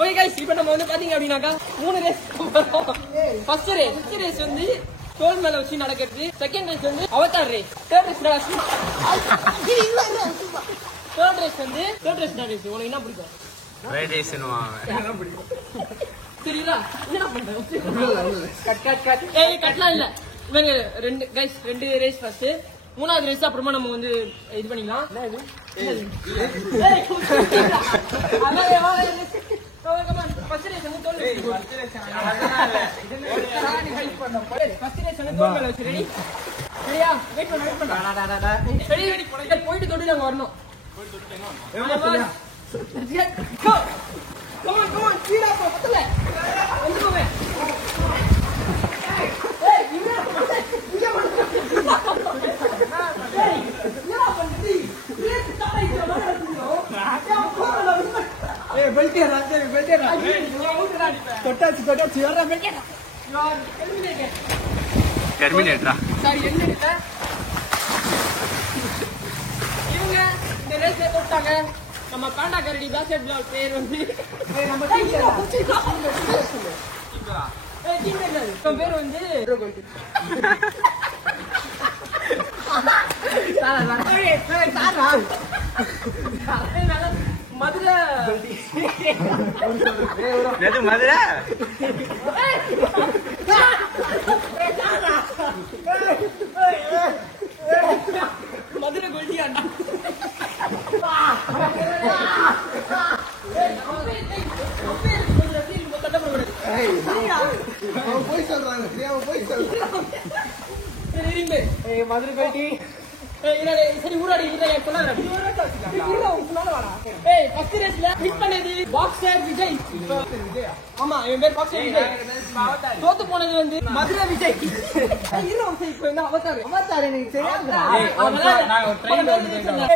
Okay guys இப்போ நம்ம வந்து பாத்தீங்க அப்படினாக்கா 3 ரேஸ் ஃபர்ஸ்ட் ரேஸ் வந்து தோல் மேல வச்சு நடக்கிறது செகண்ட் ரேஸ் வந்து அவதார் ரேஸ் தேர்ட் ரேஸ் உனக்கு என்ன பிடிக்கும் ரைட் ரேஸ்னுவாங்க என்ன பிடிக்கும் தெரியல என்ன பண்ற கட் ஏய் கட்லாம் இல்ல இவங்க ரெண்டு ரேஸ் ஃபர்ஸ்ட் மூணாவது ரேஸ் அப்புறமா நம்ம வந்து இது பண்ணிக்கலாம் என்ன இது ஏய் அண்ணா வா கமான் ஃபர்ஸ்ட் ரேஸ் வந்து தோல் ஃபர்ஸ்ட் ரேஸ் அதனால இது ஹைட் பண்ணோம் ஃபர்ஸ்ட் ரேஸ் வந்து தோல் மேல வச்சு ரெடி சரியா வெயிட் பண்ணு ரெடி போயிட்டு தொட்டு நாங்க வரணும் போயிட்டு தொட்டுங்க go come on speed up பத்தல வந்து போவே ஏய் இங்க டெர்மினேட்டரா சரி என்ன இவங்க இந்த ரேஸ் தொட்டாங்க நம்ம பாண்டா கரடி பாஸ்கெட்பால் பிளேயர் வந்து நம்ம பேர் வந்து மதுரை மதுரை மதுரை கொல்டியாண்டா மதுரை கொல்டி சரி ஊராடி விஜய் ஆமா என் பேர் பாக்ஸர் விஜய் தோத்து போனது வந்து மதுரை விஜய் இப்ப வந்து அவதார் எனக்கு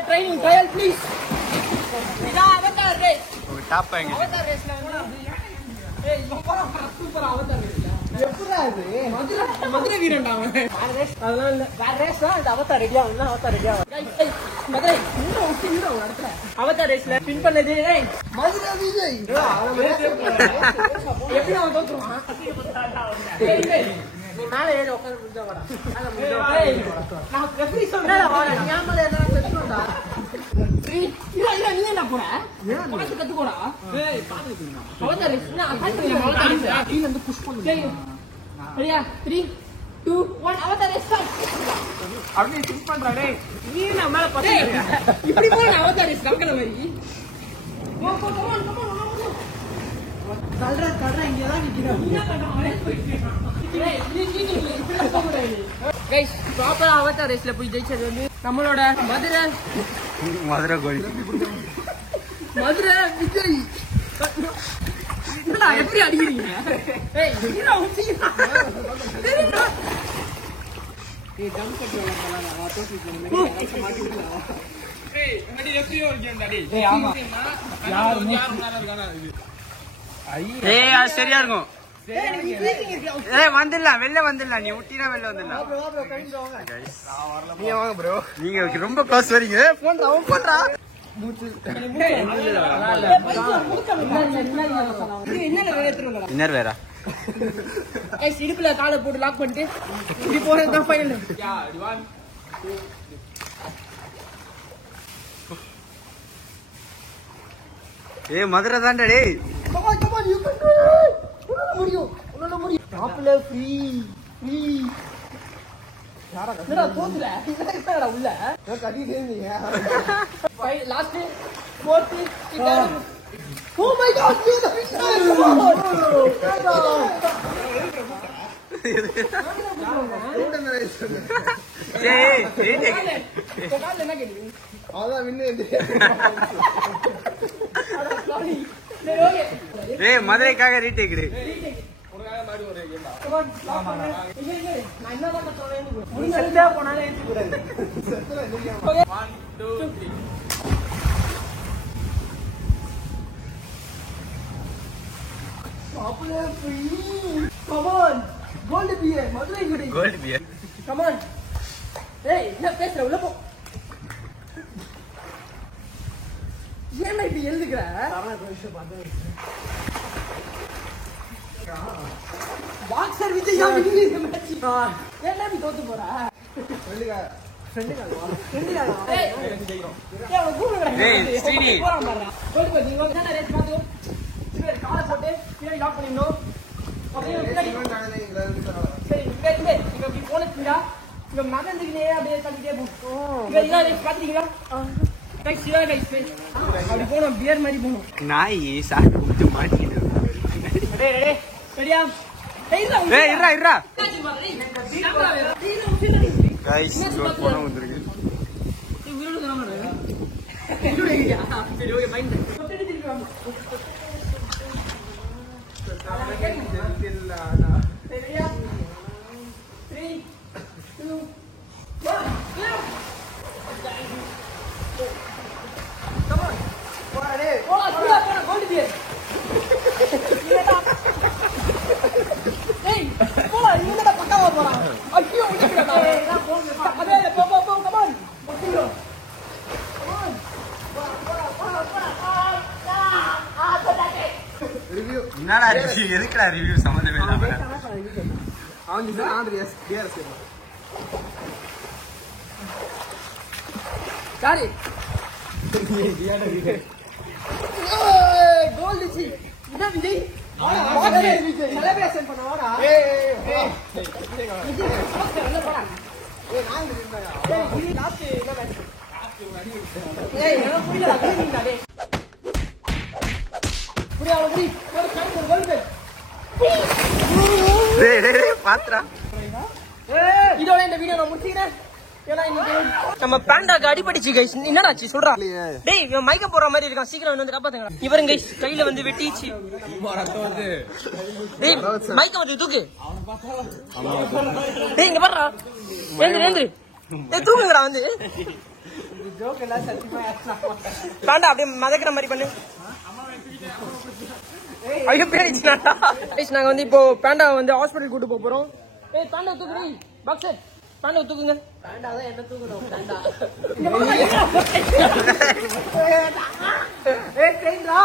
ட்ரைனிங் ட்ரையல் ப்ளீஸ் இதான் அவதார் ரேஸ் டாப் அவதார் ரேஸ்ல வந்து சூப்பர் அவதார் ரேஸ் மதுரை வீரன்டா அதெல்லாம் இல்ல வேற ரேஸ் தான் இந்த அவதார் ரெடியா மதுரை அவதார் ரேஸ்ல வின் பண்ணது மதுரை விஜய் எப்படி அவன் தோத்துருவான் மேல ஏறி உட்காந்து முடிஞ்சா வரா நான் ரெஃபரி சொல்றேன் ஞாபகம் என்ன செத்துறோம்டா நீ என்ன போற பாத்து கத்துக்கோடா அவதார் ரேஸ் நான் கீழ இருந்து புஷ் பண்ணு சரியா 3 2 1 அவதார் ரேஸ் அப்படியே சிம் பண்றானே நீ என்ன மேல பாத்துறியா இப்படி போற அவதார் ரேஸ் கங்கன மாதிரி கல்றா இங்க தான் நிக்கிறேன் गाइस ப்ராப்பரா அவதார் ரேஸ்ல போய் ஜெயிச்சது வந்து நம்மளோட மதுரை கோயில் மதுரை விஜய் என்னடா எப்படி அடிக்கிறீங்க ஏய் என்ன ஊசி ஏய் ஜம்ப் கட்டறவங்க வா தோசி போங்க மாட்டிடலாம் ஏய் அடி எப்படியோ ஒரு கேம் டா டேய் ஆமா யார் இருக்கானா இது ஏய் அது சரியா இருக்கும் ஏய் வந்துடலாம் வெளில வந்துடலாம் நீ ஊட்டினா வெளில வந்துடலாம் நீங்க வாங்க ப்ரோ நீங்க ரொம்ப க்ளோஸ் வரீங்க போன்டா அவன் போன்டா இன்னர் வேற இடுப்புல காலை போட்டு லாக் பண்ணிட்டு இப்படி போறதுதான் ஃபைனல் ஏய் மதுரை தான்டா டேய் முடியும் உன்னால முடியும் டாப்ல ஃப்ரீ யாரா கத்துடா தோத்துற என்னடா உள்ள நான் கட்டி தேந்தீங்க last fourth oh my god you the ஏய் மதுரைக்காக retake gold bear Madurai gold bear come on ஏய் என்ன பேசுற உள்ள போ ஏன் இப்படி எழுதுகிற யார் விஜய் யார் விஜய் இந்த மேட்ச் ஏன்டா நீ தோத்து போற ஃப்ரெண்ட் கால் ஏய் அவன் கூப்பிடுறா ஏய் ஸ்ரீனி போறான் பாறா போடு நீங்க வந்து என்ன ரேஸ் பாத்து சரி கால போட்டு கீழ லாக் பண்ணிடணும் அப்படியே சரி இங்க இப்படி போனீங்க இங்க மகந்துக்கினே அப்படியே தள்ளிட்டே போ இங்க இதா ரேஸ் பாத்தீங்களா கைஸ் சிவா கைஸ் அப்படி போணும் பியர் மாதிரி போணும் நாய் சார் குத்து மாட்டிக்கிட்டு டேய் டேய் சரியா ஏய் இருடா गाइस जोर போன வந்திருக்கு நீ வீடியோ தரமா வீடியோ சரி ஓகே மைண்ட் தொட்டிட்டு திருப்பி வாங்க சரியா 3 2 1 come on போடா டேய் போடா கோல்ட் பியர் ஏய் போடா நீங்கடா பக்காவா போறா ஐயோ உடைக்கடா ஏய் நான் போன் அதே போ come on போடா ரிவ்யூ என்னடா ரிவ்யூ எதுக்குடா ரிவ்யூ சம்பந்தமே இல்லாம அவன் இது ஆந்திரஸ் டிஆர்எஸ் சாரி கோல் சி இத விஜய் வாடா விஜய் செலிப்ரேஷன் பண்ண வாடா விஜய் போஸ்ட் என்ன போடா நான் நின்னயா இது லாஸ்ட் என்ன மேட்ச் நான் புரியல நீங்க டேய் புரியா ஓடி ஒரு கரெக்ட் கோல் டேய் பாத்ரா இதோட இந்த வீடியோ நான் முடிச்சிக்கிறேன் ஏன்னா இன்னைக்கு நம்ம பாண்டாக்கு அடிபடிச்சு கைஸ் என்னடாச்சு சொல்றா டேய் இவன் மைக்க போற மாதிரி இருக்கான் சீக்கிரம் வந்து காப்பாத்துங்க இவரும் கைஸ் கையில வந்து வெட்டிச்சு டேய் மைக்க வந்து தூக்கு டேய் இங்க பாருடா ஏந்து டேய் தூக்குங்கடா வந்து ஜோக் எல்லாம் சத்தியமா பாண்டா அப்படியே மதக்குற மாதிரி பண்ணு ஐயோ பேரிச்சுனாடா கைஸ் நாங்க வந்து இப்போ பாண்டா வந்து ஹாஸ்பிடல் கூட்டி போறோம் ஏய் பாண்டா தூக்குறீ பாக்ஸர் பாண்டா தூக்குங்க பாண்டா தான் என்ன தூக்குறோம் பாண்டா ஏய் ட்ரெயின்ரா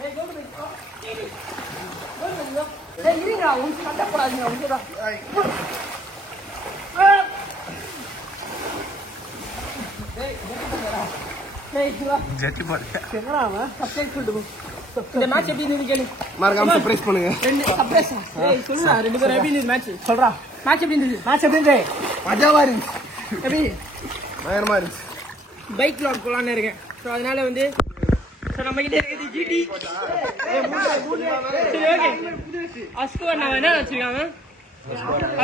ஏய் கோ ஏய் இருங்க உங்க சண்டை போடாதீங்க உங்கடா ஜெட்டி போடுங்க என்னடா அவன் சப்ஸ்கிரைப் பண்ணிடு இந்த மேட்ச் எப்படி இருந்துச்சு கேளு மறக்காம சர்ப்ரைஸ் பண்ணுங்க ரெண்டு சர்ப்ரைஸ் ஏய் சொல்லுடா ரெண்டு பேரும் எப்படி இருந்துச்சு மேட்ச் சொல்றா மேட்ச் எப்படி இருந்துச்சு மேட்ச் எப்படி இருந்துச்சு மஜாவா இருந்துச்சு எப்படி பயங்கரமா இருந்துச்சு பைக் வ்ளாக் போலாம்னு இருக்கேன் சோ அதனால வந்து சோ நம்ம கிட்ட இருக்குது ஜிடி சரி ஓகே அஸ்கோவர்னா என்ன வச்சிருக்காங்க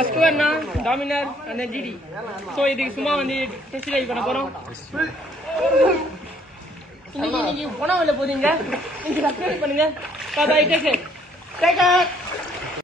அஸ்கோவர்னா டாமினர் அந்த ஜிடி சோ இதுக்கு சும்மா வந்து டெஸ்ட் ட்ரைவ் பண்ண போறோம் இன்னைக்கு போனா வெளில போறீங்க நீங்க சப்ஸ்கிரைப் பண்ணுங்க. Bye take care.